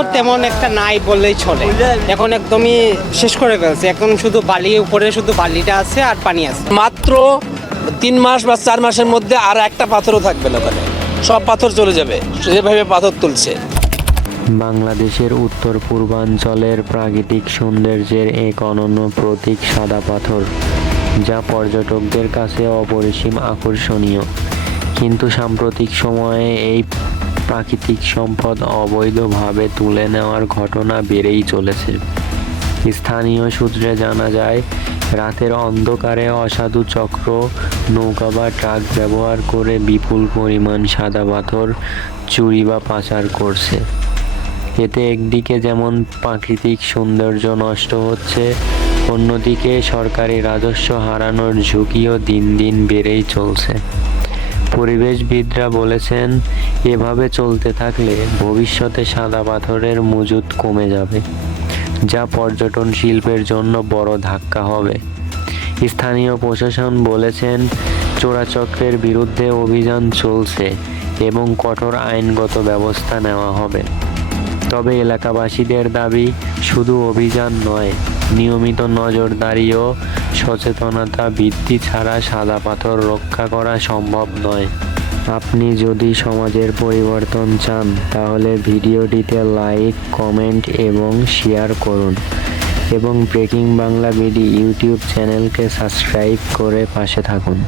পাথর তেমন একটা নাই বললেই চলে। এখন একদমই শেষ করে ফেলছে, এখন শুধু বালি, উপরে শুধু বালিটা আছে আর পানি আছে। মাত্র 3 মাস বা 4 মাসের মধ্যে আর একটা পাথরও থাকবে না ওখানে, সব পাথর চলে যাবে, যেভাবে পাথর তুলছে। বাংলাদেশের উত্তর পূর্বাঞ্চলের প্রাকৃতিক সৌন্দর্যের এক অনন্য প্রতীক সাদা পাথর, যা পর্যটকদের কাছে অপরিসীম আকর্ষণীয়। কিন্তু সাম্প্রতিক সময়ে এই প্রাকৃতিক সম্পদ অবৈধভাবে তুলে নেওয়ার ঘটনা বেড়েই চলেছে। স্থানীয় সূত্রে জানা যায়, রাতের অন্ধকারে অসাধু চক্র নৌকা বা ট্রাক ব্যবহার করে বিপুল পরিমাণ সাদা পাথর চুরি বা পাচার করছে। এতে একদিকে যেমন প্রাকৃতিক সৌন্দর্য নষ্ট হচ্ছে, অন্যদিকে সরকারি রাজস্ব হারানোর ঝুঁকিও দিন দিন বেড়েই চলছে। পরিবেশবিদরা বলেছেন, এভাবে চলতে থাকলে ভবিষ্যতে সাদা পাথরের মজুত কমে যাবে, যা পর্যটন শিল্পের জন্য বড় ধাক্কা হবে। স্থানীয় প্রশাসন বলেছেন, চোরাচক্রের বিরুদ্ধে অভিযান চলছে এবং কঠোর আইনগত ব্যবস্থা নেওয়া হবে। তবে এলাকাবাসীদের দাবি, শুধু অভিযান নয়, নিয়মিত নজরদারি ও সচেতনতা বৃদ্ধি ছাড়া সাদা পাথর রক্ষা করা সম্ভব নয়। আপনি যদি সমাজের পরিবর্তন চান, তাহলে ভিডিওটিতে লাইক, কমেন্ট এবং শেয়ার করুন এবং ব্রেকিং বাংলা বিডি ইউটিউব চ্যানেলকে সাবস্ক্রাইব করে পাশে থাকুন।